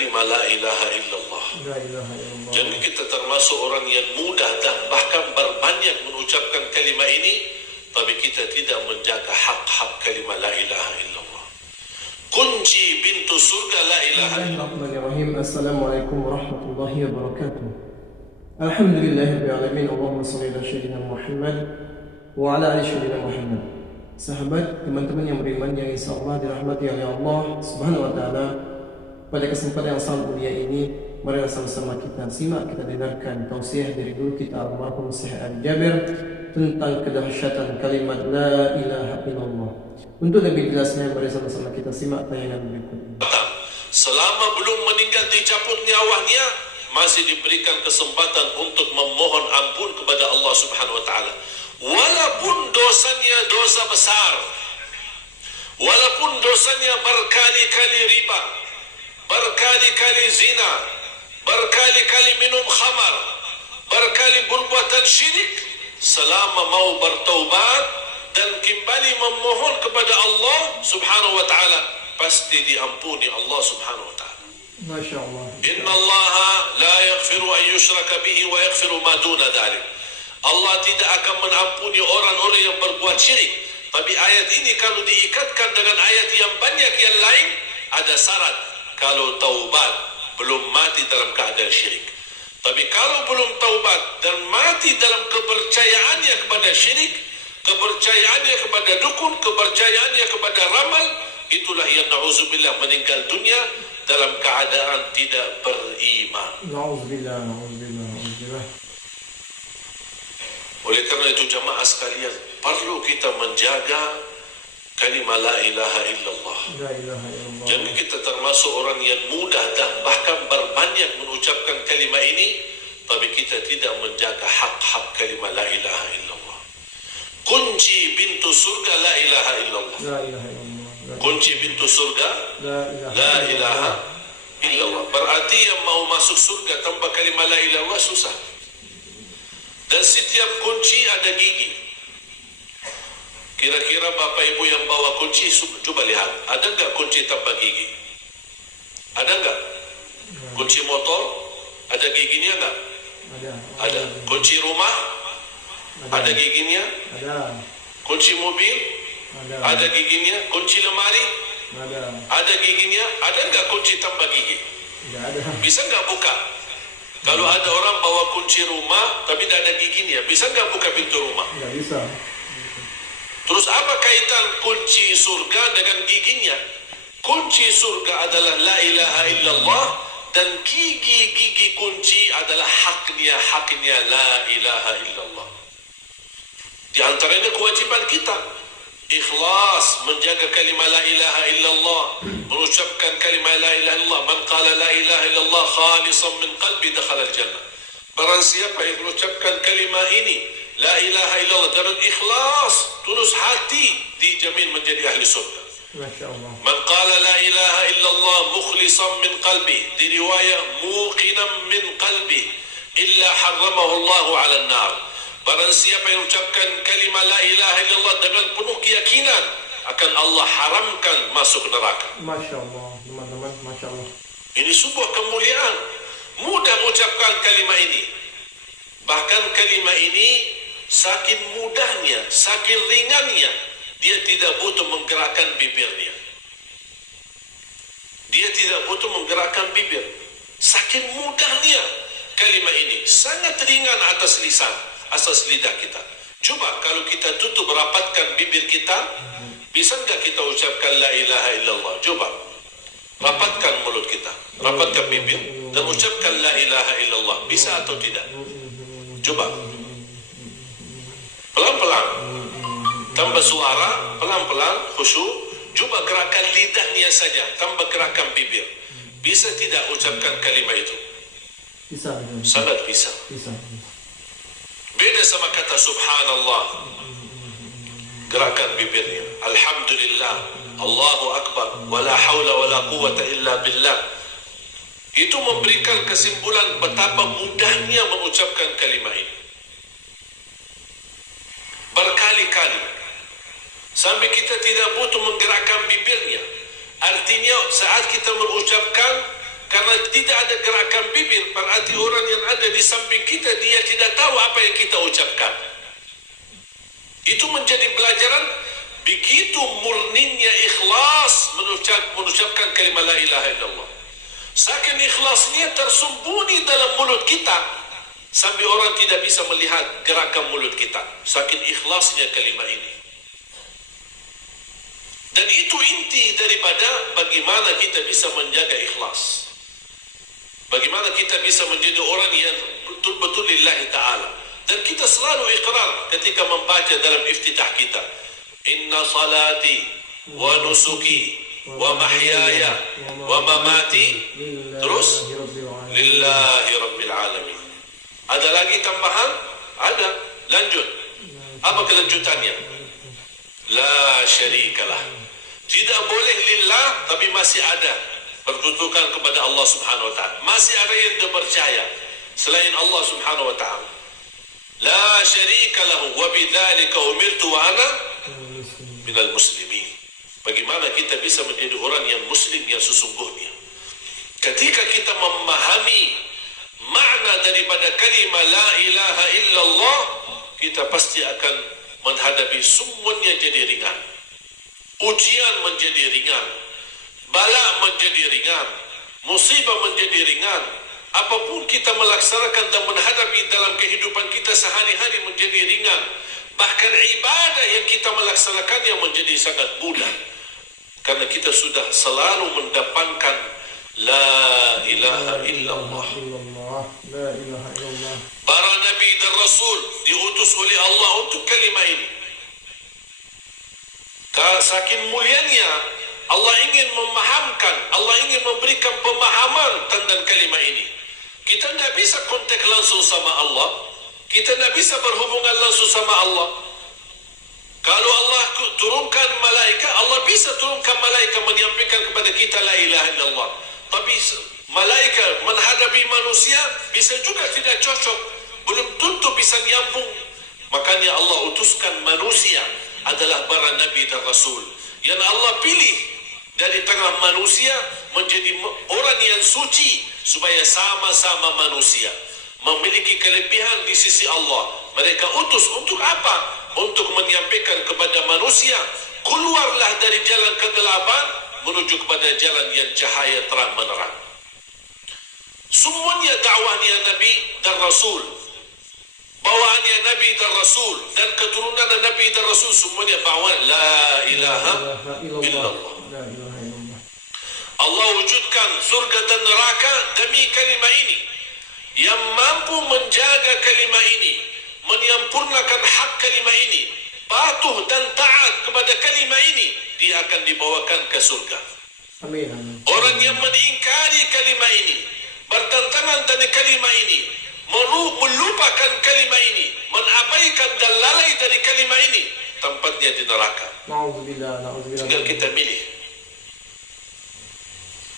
kalimah la ilaha illallah. La ilaha illallah. Jangan kita termasuk orang yang mudah dan bahkan berbanyak mengucapkan kalimah ini, tapi kita tidak menjaga hak-hak kalimah la ilaha illallah. Kunci pintu surga la ilaha illallah. Bismillahirrahmanirrahim. Assalamualaikum warahmatullahi wabarakatuh. Alhamdulillahirabbil alamin. Allahumma shalli ala sayyidina Muhammad wa ala ali sayyidina Muhammad. Sahabat, teman-teman yang beriman yang insyaallah dirahmati oleh Allah Subhanahu wa taala, pada kesempatan yang sangat mulia ini, mari sama-sama kita simak, kita dengarkan tausiah dari guru kita almarhum Syekh Al-Jabir tentang kedahsyatan kalimat la ilaha illallah. Untuk lebih jelasnya, mari sama-sama kita simak tayangan berikut ini. Selama belum meninggal dicabut nyawanya, masih diberikan kesempatan untuk memohon ampun kepada Allah Subhanahu wa taala. Walaupun dosanya dosa besar, walaupun dosanya berkali-kali riba, berkali-kali zina, berkali-kali minum khamar, berkali perbuatan syirik, selama mau bertaubat dan kembali memohon kepada Allah Subhanahu wa taala, pasti diampuni Allah Subhanahu wa taala. Masya Allah. Inna Allah la yaghfiru an yushraka bihi wa yaghfiru ma duna dhalik. Allah tidak akan mengampuni orang-orang yang berbuat syirik. Tapi ayat ini kalau diikatkan dengan ayat yang banyak yang lain, ada syarat. Kalau taubat, belum mati dalam keadaan syirik. Tapi kalau belum taubat dan mati dalam kepercayaannya kepada syirik, kepercayaannya kepada dukun, kepercayaannya kepada ramal, itulah yang na'udzubillah meninggal dunia dalam keadaan tidak beriman. Na'udzubillah, na'udzubillah, na'udzubillah. Oleh karena itu jamaah sekalian, perlu kita menjaga kalimah la ilaha illallah. La ilaha illallah. Jangan kita termasuk orang yang mudah dan bahkan berbanyak mengucapkan kalimah ini, tapi kita tidak menjaga hak-hak kalimah la ilaha illallah. Kunci pintu surga la ilaha illallah. La ilaha illallah. Kunci pintu surga la ilaha illallah. Berarti yang mau masuk surga tanpa kalimah la ilaha illallah susah. Dan setiap kunci ada gigi. Kira-kira bapak ibu yang bawa kunci, coba lihat, ada enggak kunci tanpa gigi? Ada enggak? Kunci motor, ada giginya enggak? Ada. Kunci rumah, ada giginya? Ada. Kunci mobil, ada giginya? Kunci lemari, ada giginya? Ada enggak kunci tanpa gigi? Tidak ada. Bisa enggak buka? Kalau ada orang bawa kunci rumah tapi tidak ada giginya, bisa nggak buka pintu rumah? Tidak bisa. Terus apa kaitan kunci surga dengan giginya? Kunci surga adalah la ilaha illallah, dan gigi-gigi kunci adalah haknya la ilaha illallah. Di antaranya kewajiban kita ikhlas menjaga kalimah la ilaha illallah, mengucapkan kalimah la ilaha illallah. Man qala la ilaha illallah khalisan min qalbi dakhala al-jannah. Barang siapa yang mengucapkan kalimah ini la ilaha illallah dengan ikhlas, tulus hati, dijamin menjadi ahli surga. Masya Allah. Man qala la ilaha illallah mukhlisan min qalbi, di riwayat muqinan min qalbi, illa harramahu Allah 'ala an-nar. Barang siapa yang ucapkan kalimah la ilaha illallah dengan penuh keyakinan, akan Allah haramkan masuk neraka. Masya Allah, teman-teman, Masya Allah. Ini sebuah kemuliaan. Mudah mengucapkan kalimah ini. Bahkan kalimah ini saking mudahnya, saking ringannya, dia tidak butuh menggerakkan bibirnya. Dia tidak butuh menggerakkan bibir. Saking mudahnya kalimah ini, sangat ringan atas lisan, atas lidah kita. Coba kalau kita tutup rapatkan bibir kita, bisa enggak kita ucapkan la ilaha illallah? Coba rapatkan mulut kita, rapatkan bibir dan ucapkan la ilaha illallah. Bisa atau tidak? Coba pelan-pelan, tambah suara, pelan-pelan, khusyuk. Coba gerakan lidahnya saja, tambah gerakan bibir. Bisa tidak ucapkan kalimah itu? Bisa. Sangat bisa. Bisa. Beda sama kata subhanallah, gerakan bibirnya. Alhamdulillah, Allahu Akbar, wala hawla wala quwata illa billah. Itu memberikan kesimpulan betapa mudahnya mengucapkan kalimah ini. Berkali-kali, sampai kita tidak butuh menggerakkan bibirnya. Artinya saat kita mengucapkan, karena tidak ada gerakan bibir, berarti orang yang ada di samping kita dia tidak tahu apa yang kita ucapkan. Itu menjadi pelajaran begitu murninya ikhlas mengucapkan kalimat la ilaha illallah. Saking ikhlasnya tersembunyi dalam mulut kita sampai orang tidak bisa melihat gerakan mulut kita. Saking ikhlasnya kalimat ini. Dan itu inti daripada bagaimana kita bisa menjaga ikhlas. Bagaimana kita bisa menjadi orang yang betul-betul lillahi ta'ala. Dan kita selalu iqrar ketika membaca dalam iftitah kita. Inna salati wa nusuki wa mahyaya wa mamati. Terus lillahi rabbil alamin. Ada lagi tambahan? Ada. Lanjut. Apa kelanjutannya? La syarikalah. Tidak boleh lillah tapi masih ada pertunjukan kepada Allah Subhanahu wa taala. Masih ada yang dipercaya selain Allah Subhanahu wa taala. La syarika lahu wa bidzalika umirtu wa ana minal muslimin. Bagaimana kita bisa menjadi orang yang muslim yang sesungguhnya? Ketika kita memahami makna daripada kalimat la ilaha illallah, kita pasti akan menghadapi semuanya jadi ringan. Ujian menjadi ringan, bala menjadi ringan, musibah menjadi ringan. Apapun kita melaksanakan dan menghadapi dalam kehidupan kita sehari-hari menjadi ringan. Bahkan ibadah yang kita melaksanakan yang menjadi sangat mudah. Karena kita sudah selalu mendepankan la ilaha illallah. La ilaha illallah. Para nabi dan rasul diutus oleh Allah untuk kalimat ini. Saking mulianya Allah ingin memahamkan, Allah ingin memberikan pemahaman tentang kalimat ini. Kita tidak bisa kontak langsung sama Allah, kita tidak bisa berhubungan langsung sama Allah. Kalau Allah turunkan malaikat, Allah bisa turunkan malaikat menyampaikan kepada kita la ilaha illallah. Tapi malaikat menghadapi manusia bisa juga tidak cocok, belum tentu bisa nyambung. Makanya Allah utuskan manusia adalah para nabi dan rasul yang Allah pilih dari tengah manusia menjadi orang yang suci supaya sama-sama manusia memiliki kelebihan di sisi Allah. Mereka utus untuk apa? Untuk menyampaikan kepada manusia, keluarlah dari jalan kegelapan menuju kepada jalan yang cahaya terang menerang. Semuanya dakwahnya nabi dan rasul, bawaannya Nabi dan Rasul dan keturunan Nabi dan Rasul semuanya bawa la ilaha illallah. Allah wujudkan surga dan neraka demi kalimat ini. Yang mampu menjaga kalimat ini, menyempurnakan hak kalimat ini, patuh dan taat kepada kalimat ini, dia akan dibawakan ke surga. Amin. Orang yang mengingkari kalimat ini, bertentangan dengan kalimat ini, melupakan kalimat ini, mengabaikan dan lalai dari kalimat ini, tempatnya di neraka. Tinggal kita milih.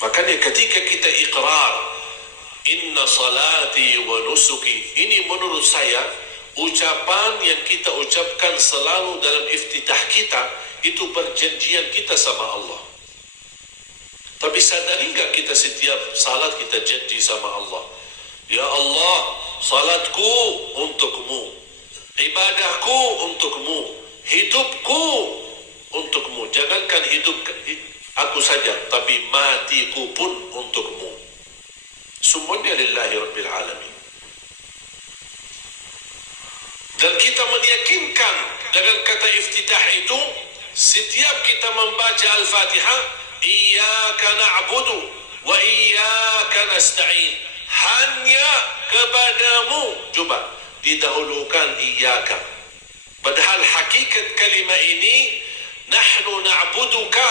Makanya ketika kita iqrar inna salati wa nusuki, ini menurut saya ucapan yang kita ucapkan selalu dalam iftitah kita, itu perjanjian kita sama Allah. Tapi sadari enggak kita setiap salat kita janji sama Allah, ya Allah, salatku untukmu, ibadahku untukmu, hidupku untukmu. Jangankan hidup aku saja, tapi matiku pun untukmu. Semuanya lillahi rabbil alamin. Dan kita meyakinkan dengan kata iftitah itu, setiap kita membaca Al-Fatihah, iyyaka na'budu wa iyyaka nasta'in, hanya kepadamu, coba didahulukan iyyaka. Padahal hakikat kalimat ini nahnu na'buduka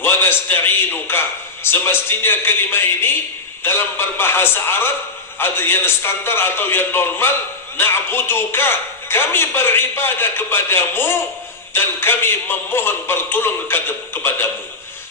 wa nasta'inuka. Semestinya kalimat ini dalam berbahasa Arab ada yang standar atau yang normal, na'buduka, kami beribadah kepadamu dan kami memohon bertolong kepadamu.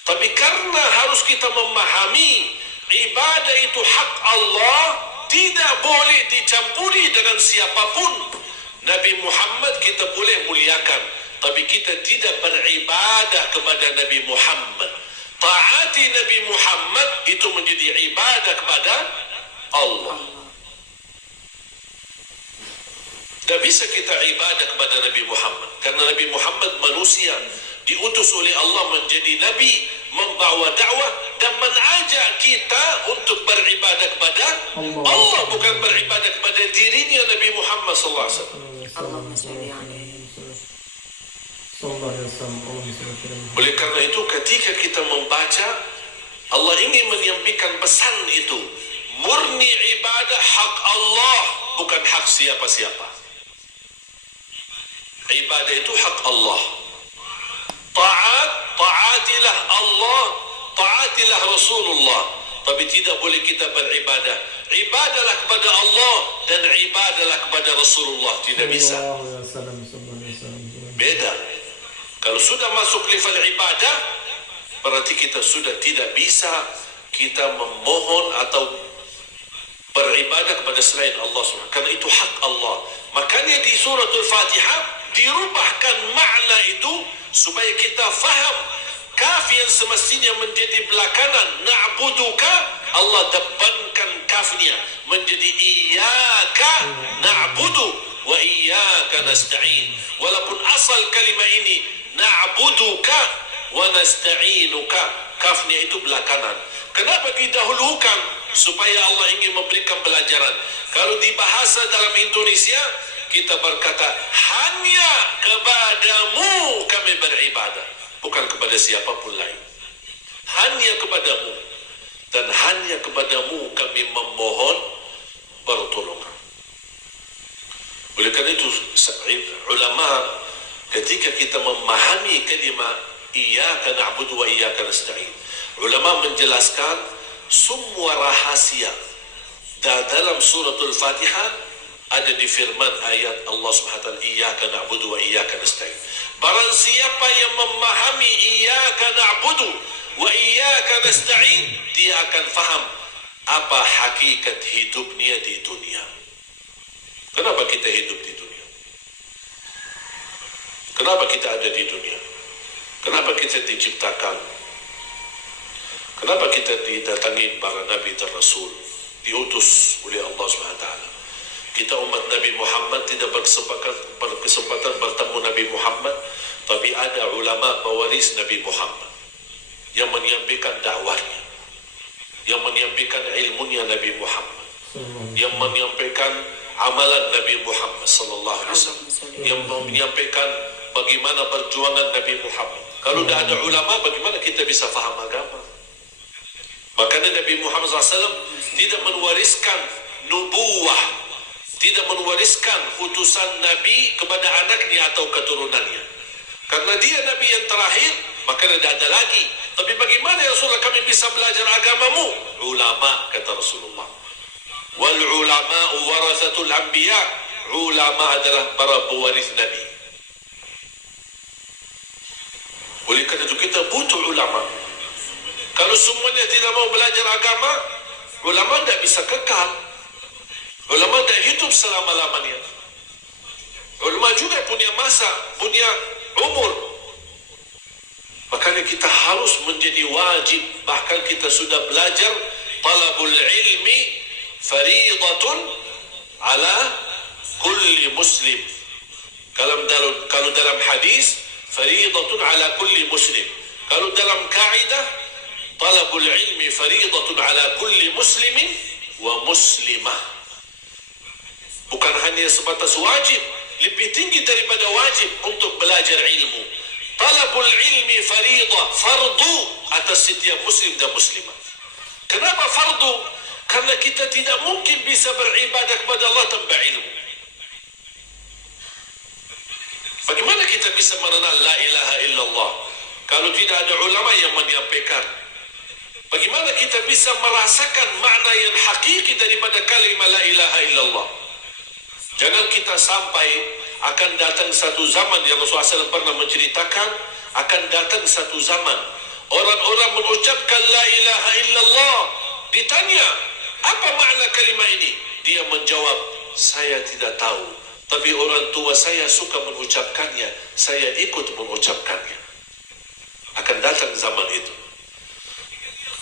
Tapi karena harus kita memahami ibadah itu hak Allah, tidak boleh dicampuri dengan siapapun. Nabi Muhammad kita boleh muliakan, tapi kita tidak beribadah kepada Nabi Muhammad. taati Nabi Muhammad itu menjadi ibadah kepada Allah. Tidak bisa kita ibadah kepada Nabi Muhammad karena Nabi Muhammad manusia, diutus oleh Allah menjadi Nabi, membawa dakwah dan mengajak kita untuk beribadah kepada Allah, bukan beribadah kepada dirinya Nabi Muhammad sallallahu alaihi wasallam. Oleh karena itu ketika kita membaca, Allah ingin menyampaikan pesan itu, murni ibadah hak Allah, bukan hak siapa-siapa. Ibadah itu hak Allah. Taatilah Allah, taatilah Rasulullah. Tapi tidak boleh kita beribadah. Ibadahlah kepada Allah dan ibadahlah kepada Rasulullah. Tidak bisa. Beda. Kalau sudah masuk level ibadah, berarti kita sudah tidak bisa kita memohon atau beribadah kepada selain Allah SWT. Karena itu hak Allah. Makanya di suratul Fatihah dirubahkan makna itu supaya kita faham. Kaf yang semestinya menjadi belakangan na'buduka, Allah depankan kafnya menjadi iyyaka na'budu wa iyyaka nasta'in. Walaupun asal kalimah ini na'buduka wa nasta'inuka, kafnya itu belakangan. Kenapa didahulukan? Supaya Allah ingin memberikan pelajaran. Kalau di bahasa dalam Indonesia kita berkata hanya kepadamu kami beribadah, bukan kepada siapapun lain. Hanya kepadamu dan hanya kepadamu kami memohon pertolongan. Oleh karena itu ulama ketika kita memahami kalimat iyyaka na'budu wa iyyaka nasta'in, ulama menjelaskan semua rahasia dalam suratul Fatihah ada di firman ayat Allah Subhanahu wa taala iyyaka na'budu wa iyyaka nasta'in. Barang siapa yang memahami iyyaka na'budu wa iyyaka nasta'in, dia akan faham apa hakikat hidupnya di dunia. Kenapa kita hidup di dunia? Kenapa kita ada di dunia? Kenapa kita diciptakan? Kenapa kita didatangi para nabi dan rasul, diutus oleh Allah SWT? Kita umat Nabi Muhammad tidak berkesempatan bertemu Nabi Muhammad, tapi ada ulama pewaris Nabi Muhammad yang menyampaikan dakwahnya, yang menyampaikan ilmunya Nabi Muhammad, yang menyampaikan amalan Nabi Muhammad sallallahu alaihi wasallam, yang menyampaikan bagaimana perjuangan Nabi Muhammad. Kalau tidak ada ulama, bagaimana kita bisa faham agama? Makanya Nabi Muhammad SAW tidak mewariskan nubuwah, tidak mewariskan utusan Nabi kepada anaknya atau keturunannya. Karena dia Nabi yang terakhir, maka tidak ada lagi. Tapi bagaimana ya Rasulullah kami bisa belajar agamamu? Ulama, kata Rasulullah. Wal ulama'u warathatul anbiya. Ulama adalah para pewaris Nabi. Oleh karena itu kita butuh ulama. Kalau semuanya tidak mau belajar agama, ulama tidak bisa kekal. Ulama tidak hidup selama-lamanya. Ulama juga punya masa, punya umur. Makanya kita harus menjadi wajib. Bahkan kita sudah belajar talabul ilmi faridatun ala kulli muslim. Kalau dalam hadis faridatun ala kulli muslim. Kalau dalam kaidah talabul ilmi faridatun ala kulli muslimin wa muslimah. Bukan hanya sebatas wajib, lebih tinggi daripada wajib untuk belajar ilmu. Talabul ilmi faridah, fardu atas setiap muslim dan muslimah. Kenapa fardu? Karena kita tidak mungkin bisa beribadah kepada Allah tanpa ilmu. Bagaimana kita bisa mengenal la ilaha illallah kalau tidak ada ulama yang menyampaikan? Bagaimana kita bisa merasakan makna yang hakiki daripada kalimat la ilaha illallah? Jangan kita sampai akan datang satu zaman yang Rasulullah SAW pernah menceritakan, akan datang satu zaman orang-orang mengucapkan la ilaha illallah, ditanya apa makna kalimat ini, dia menjawab saya tidak tahu, tapi orang tua saya suka mengucapkannya, saya ikut mengucapkannya. Akan datang zaman itu.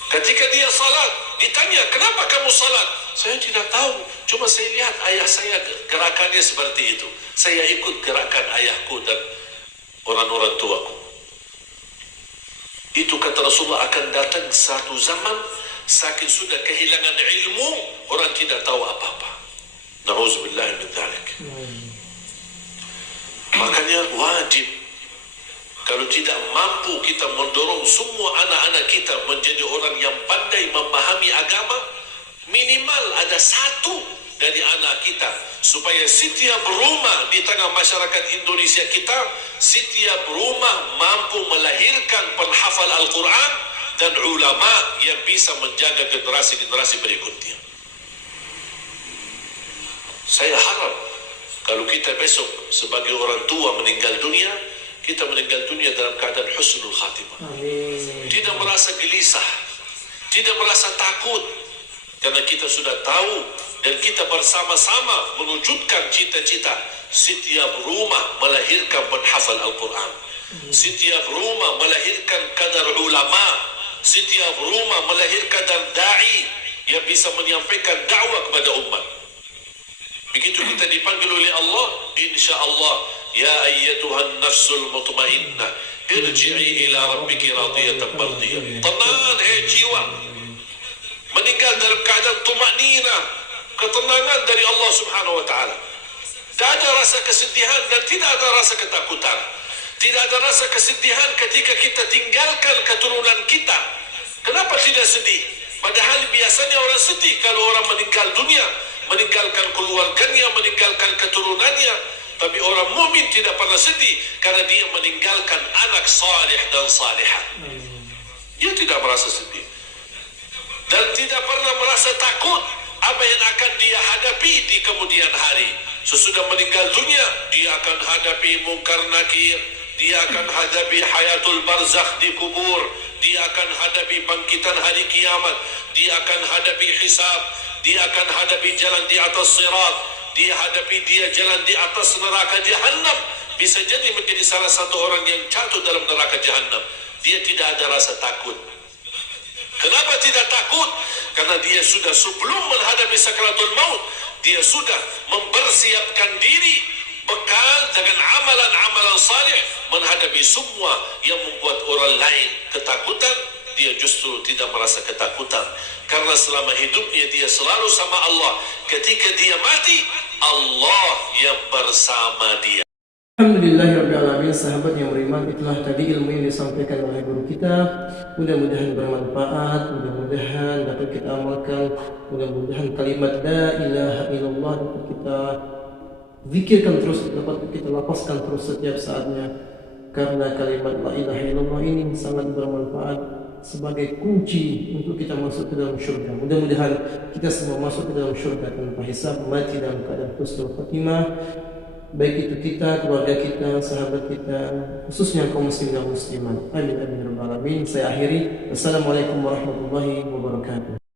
Ketika dia salat, ditanya, kenapa kamu salat? Saya tidak tahu, cuma saya lihat ayah saya gerakannya seperti itu. Saya ikut gerakan ayahku dan orang-orang tuaku. Itu kata Rasulullah akan datang satu zaman, saking sudah kehilangan ilmu, orang tidak tahu apa-apa. Na'udzubillah min dzalik. Makanya wajib, kalau tidak mampu kita mendorong semua anak-anak kita menjadi orang yang pandai memahami agama, minimal ada satu dari anak kita, supaya setiap rumah di tengah masyarakat Indonesia kita, setiap rumah mampu melahirkan penghafal Al-Quran dan ulama yang bisa menjaga generasi-generasi berikutnya. Saya harap kalau kita besok sebagai orang tua meninggal dunia, kita meninggal dunia dalam keadaan husnul khatimah. Amin. Tidak merasa gelisah, tidak merasa takut, karena kita sudah tahu dan kita bersama-sama mewujudkan cita-cita. Setiap rumah melahirkan penghafal Al-Quran, setiap rumah melahirkan kadar ulama, setiap rumah melahirkan da'i yang bisa menyampaikan dakwah kepada umat. Begitu kita dipanggil oleh Allah, insya Allah, ya ayyatuhan nafsul mutmainnah, irji'i ila rabbiki radiyatan mardiyah. Tenang, jiwa, meninggal dalam keadaan tumanina, ketenangan dari Allah Subhanahu wa ta'ala. Tidak ada rasa kesedihan dan tidak ada rasa ketakutan. Tidak ada rasa kesedihan ketika kita tinggalkan keturunan kita. Kenapa tidak sedih? Padahal biasanya orang sedih kalau orang meninggal dunia, meninggalkan keluarganya, meninggalkan keturunannya. Tapi orang mukmin tidak pernah sedih karena dia meninggalkan anak salih dan salihah. Dia tidak merasa sedih dan tidak pernah merasa takut apa yang akan dia hadapi di kemudian hari. Sesudah meninggal dunia, dia akan hadapi mungkar nakir, dia akan hadapi hayatul barzakh di kubur, dia akan hadapi bangkitan hari kiamat, dia akan hadapi hisab, dia akan hadapi jalan di atas sirat, dia hadapi dia jalan di atas neraka jahannam. Bisa jadi menjadi salah satu orang yang jatuh dalam neraka jahannam. Dia tidak ada rasa takut. Kenapa tidak takut? Karena dia sudah sebelum menghadapi sakratul maut, dia sudah mempersiapkan diri bekal dengan amalan-amalan salih menghadapi semua yang membuat orang lain ketakutan. Dia justru tidak merasa ketakutan karena selama hidupnya dia selalu sama Allah. Ketika dia mati, Allah yang bersama dia. Alhamdulillahirrahmanirrahim. Sahabat yang beriman, itulah tadi ilmu yang disampaikan oleh guru kita. Mudah-mudahan bermanfaat, mudah-mudahan dapat kita amalkan, mudah-mudahan kalimat la ilaha illallah dapat kita zikirkan terus, dapat kita lapaskan terus setiap saatnya. Karena kalimat la ilaha illallah ini sangat bermanfaat sebagai kunci untuk kita masuk ke dalam syurga. Mudah-mudahan kita semua masuk ke dalam syurga tanpa hisab, mati dalam keadaan husnul khatimah. Baik itu kita, keluarga kita, sahabat kita, khususnya kaum muslimin dan muslimat. Amin amin ya rabbal alamin. Saya akhiri. Assalamualaikum warahmatullahi wabarakatuh.